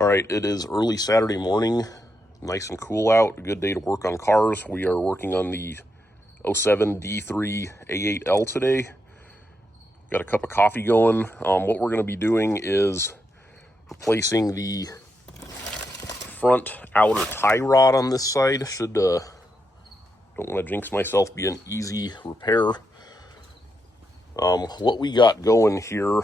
All right, it is early Saturday morning, nice and cool out, a good day to work on cars. We are working on the 07 D3 A8L today. Got a cup of coffee going. What we're gonna be doing is replacing the front outer tie rod on this side. Don't wanna jinx myself, be an easy repair. What we got going here,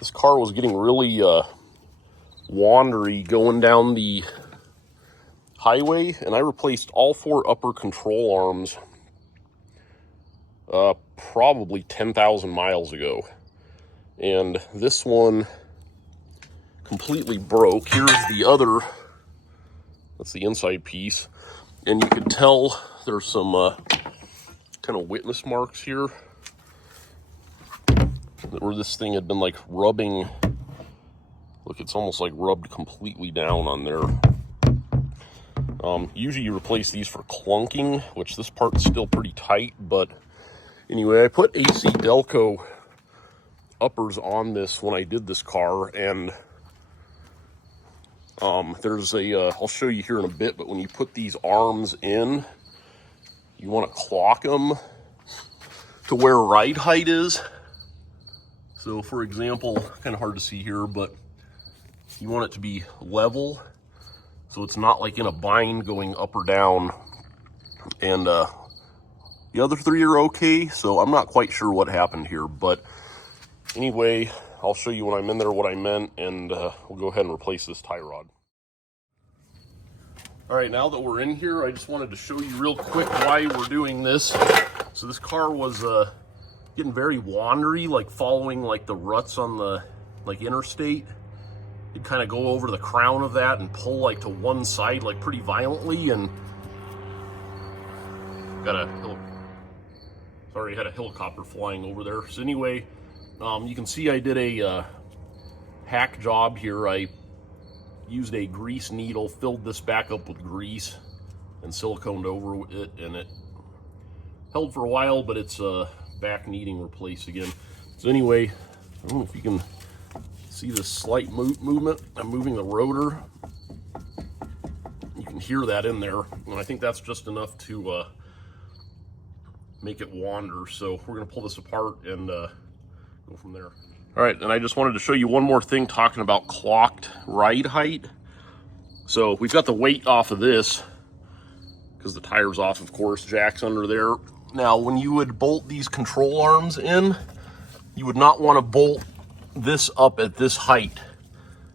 this car was getting really wandery going down the highway, and I replaced all four upper control arms probably 10,000 miles ago, and this one completely broke. Here's the other, that's the inside piece, and you can tell there's some kind of witness marks here where this thing had been like rubbing. Look, it's almost like rubbed completely down on there. Usually you replace these for clunking, which this part's still pretty tight, but anyway, I put AC Delco uppers on this when I did this car, and there's a, I'll show you here in a bit, but when you put these arms in, you want to clock them to where ride height is. So for example, kind of hard to see here, but you want it to be level, so it's not like in a bind going up or down. And the other three are okay, so I'm not quite sure what happened here, but anyway, I'll show you when I'm in there what I meant, and we'll go ahead and replace this tie rod. All right, now that we're in here, I just wanted to show you real quick why we're doing this. So this car was getting very wandery, like following like the ruts on the interstate. You'd kind of go over the crown of that and pull like to one side like pretty violently, and had a helicopter flying over there. So anyway, you can see I did a hack job here. I used a grease needle, filled this back up with grease and siliconed over it, and it held for a while, but it's back needing replaced again. So anyway, I don't know if you can see this slight movement. I'm moving the rotor. You can hear that in there, and I think that's just enough to make it wander. So we're gonna pull this apart and go from there. All right, and I just wanted to show you one more thing talking about clocked ride height. So we've got the weight off of this because the tire's off, of course, jack's under there. Now, when you would bolt these control arms in, you would not want to bolt this up at this height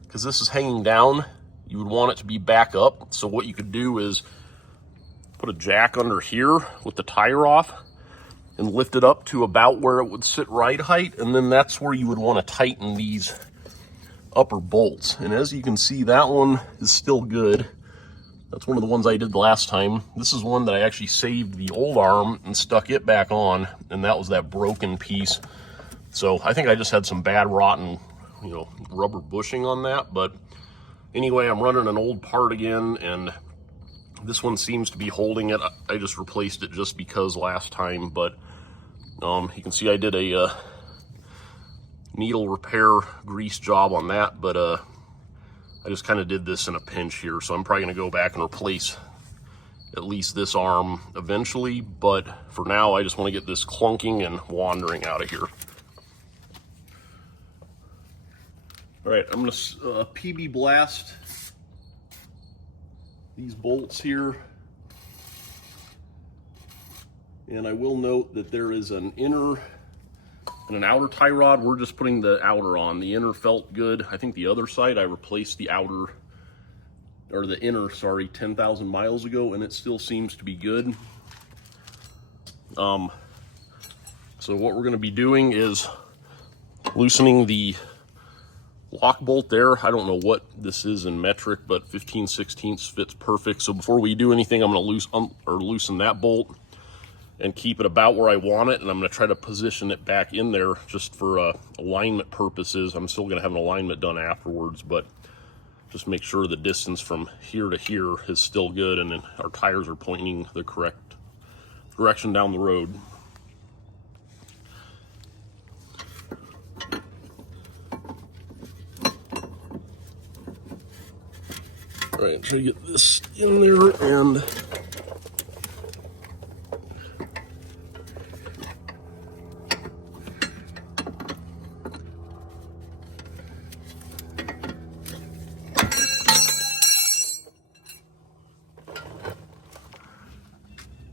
because this is hanging down. You would want it to be back up. So what you could do is put a jack under here with the tire off and lift it up to about where it would sit ride height, and then that's where you would want to tighten these upper bolts. And as you can see, that one is still good. That's one of the ones I did last time. This is one that I actually saved the old arm and stuck it back on, and that was that broken piece. So I think I just had some bad rotten, rubber bushing on that. But anyway, I'm running an old part again, and this one seems to be holding it. I just replaced it just because last time, but you can see I did a needle repair grease job on that, but I just kind of did this in a pinch here, so I'm probably gonna go back and replace at least this arm eventually, but for now I just want to get this clunking and wandering out of here. All right, I'm gonna PB blast these bolts here, and I will note that there is an inner and an outer tie rod. We're just putting the outer on. The inner felt good. I think the other side I replaced the outer, or the inner, sorry, 10,000 miles ago, and it still seems to be good. So what we're gonna be doing is loosening the lock bolt there. I don't know what this is in metric, but 15/16 fits perfect. So before we do anything, I'm gonna loosen that bolt and keep it about where I want it, and I'm gonna try to position it back in there just for alignment purposes. I'm still gonna have an alignment done afterwards, but just make sure the distance from here to here is still good, and then our tires are pointing the correct direction down the road. All right, try to get this in there and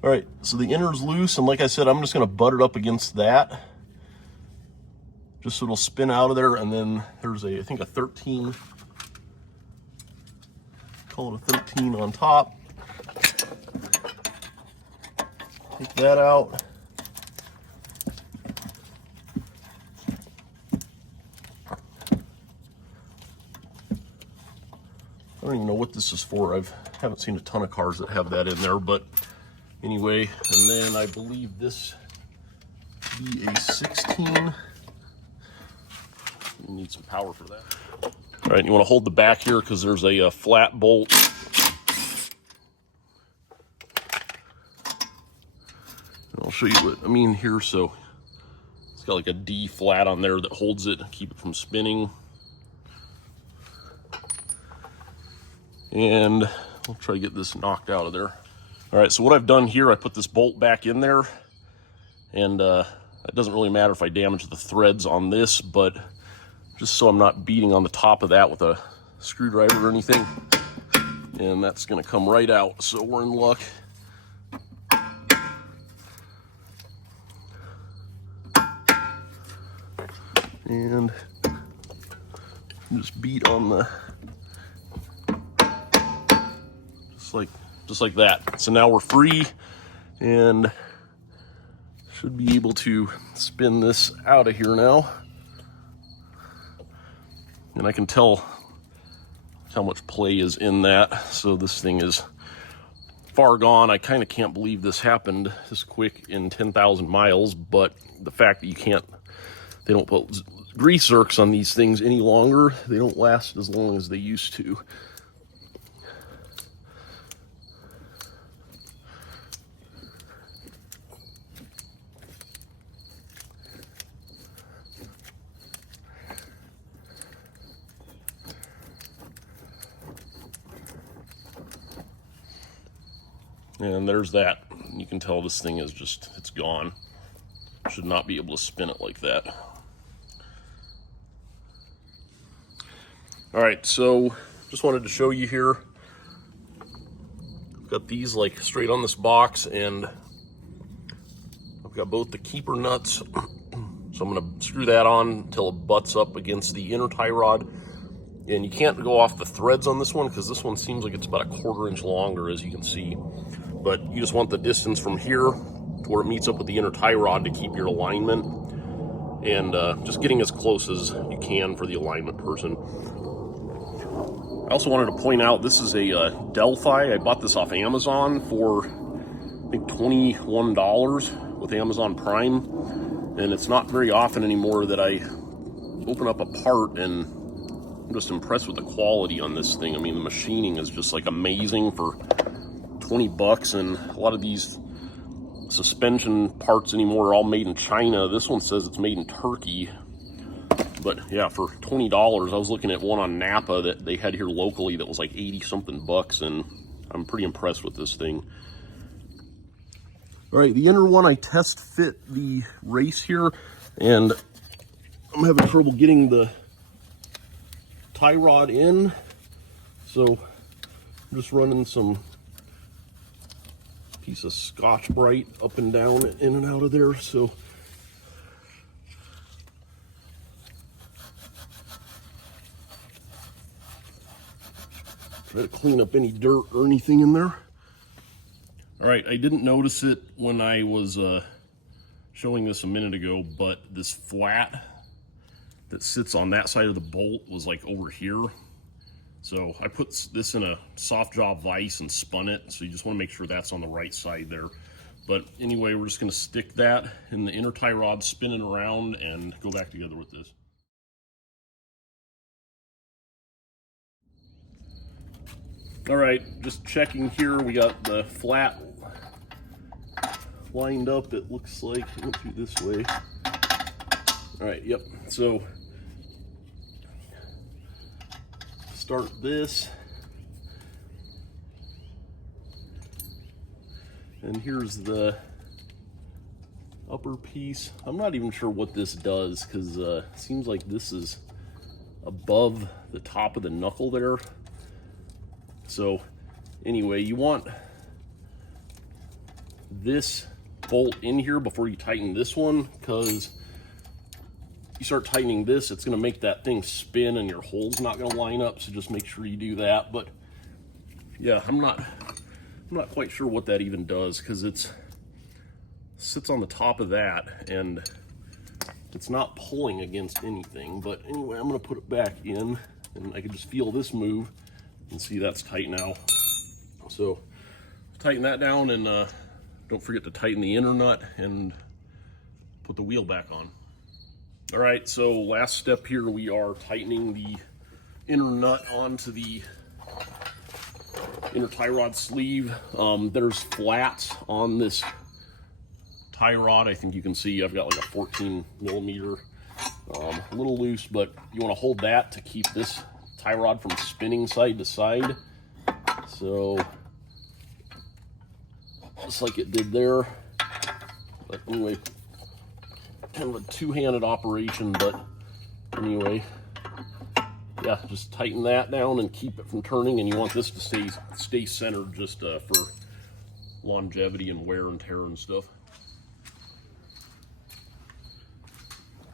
all right, so the inner's loose, and like I said, I'm just going to butt it up against that, just so it'll spin out of there. And then there's I think a 13, call it a 13 on top. Take that out. I don't even know what this is for. I haven't seen a ton of cars that have that in there, but anyway, and then I believe this be a 16. You need some power for that. All right, you want to hold the back here because there's a flat bolt. And I'll show you what I mean here. So it's got like a D flat on there that holds it, keep it from spinning. And I'll try to get this knocked out of there. All right, so what I've done here, I put this bolt back in there, and it doesn't really matter if I damage the threads on this, but just so I'm not beating on the top of that with a screwdriver or anything. And that's gonna come right out, so we're in luck. And just beat on the, just like that. So now we're free and should be able to spin this out of here now. And I can tell how much play is in that. So this thing is far gone. I kind of can't believe this happened this quick in 10,000 miles, but the fact that they don't put grease zerks on these things any longer, they don't last as long as they used to. And there's that. You can tell this thing is just, it's gone. Should not be able to spin it like that. All right, so just wanted to show you here. I've got these like straight on this box, and I've got both the keeper nuts. So I'm gonna screw that on until it butts up against the inner tie rod. And you can't go off the threads on this one because this one seems like it's about a 1/4 inch longer, as you can see. But you just want the distance from here to where it meets up with the inner tie rod to keep your alignment. And just getting as close as you can for the alignment person. I also wanted to point out, this is a Delphi. I bought this off Amazon for, I think, $21 with Amazon Prime. And it's not very often anymore that I open up a part and I'm just impressed with the quality on this thing. I mean, the machining is just like amazing for 20 bucks, and a lot of these suspension parts anymore are all made in China. This one says it's made in Turkey. But yeah, for $20, I was looking at one on Napa that they had here locally that was like 80 something bucks, and I'm pretty impressed with this thing. All right, the inner one, I test fit the race here, and I'm having trouble getting the tie rod in, so I'm just running some piece of Scotch-Brite up and down, in and out of there. So try to clean up any dirt or anything in there. All right, I didn't notice it when I was showing this a minute ago, but this flat that sits on that side of the bolt was like over here. So I put this in a soft jaw vise and spun it. So you just want to make sure that's on the right side there. But anyway, we're just going to stick that in the inner tie rod, spin it around, and go back together with this. All right, just checking here. We got the flat lined up. It looks like it went through this way. All right, yep. So start this, And here's the upper piece. I'm not even sure what this does, because it seems like this is above the top of the knuckle there. So anyway, you want this bolt in here before you tighten this one, because you start tightening this, it's going to make that thing spin and your hole's not going to line up. So just make sure you do that. But yeah, I'm not quite sure what that even does, because it sits on the top of that and it's not pulling against anything. But anyway, I'm going to put it back in, and I can just feel this move and see that's tight now. So tighten that down, and don't forget to tighten the inner nut and put the wheel back on. All right, so last step here, we are tightening the inner nut onto the inner tie rod sleeve. There's flats on this tie rod. I think you can see I've got like a 14 millimeter, a little loose, but you want to hold that to keep this tie rod from spinning side to side. So just like it did there. But anyway, kind of a two-handed operation, but anyway, yeah, just tighten that down and keep it from turning, and you want this to stay centered, just for longevity and wear and tear and stuff.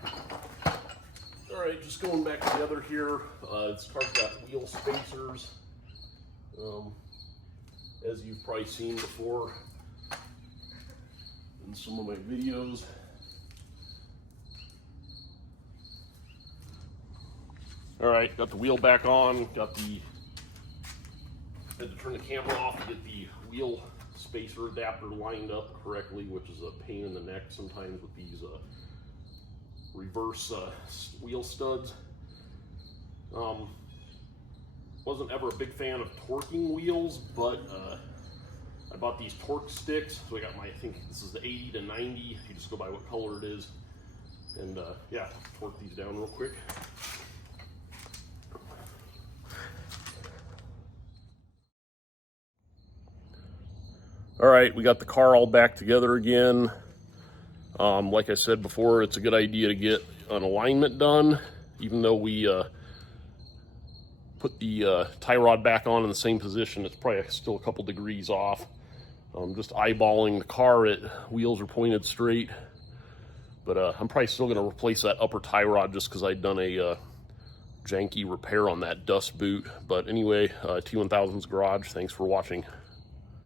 All right, just going back together here. This car's got wheel spacers, as you've probably seen before in some of my videos. All right, got the wheel back on, had to turn the camera off to get the wheel spacer adapter lined up correctly, which is a pain in the neck sometimes with these reverse wheel studs. Wasn't ever a big fan of torquing wheels, but I bought these torque sticks. So I got I think this is the 80 to 90, if you just go by what color it is. And yeah, torque these down real quick. All right, we got the car all back together again. Like I said before, it's a good idea to get an alignment done, even though we put the tie rod back on in the same position. It's probably still a couple degrees off. Just eyeballing the car, wheels are pointed straight. But I'm probably still going to replace that upper tie rod, just because I'd done a janky repair on that dust boot. But anyway, T1000's Garage, thanks for watching.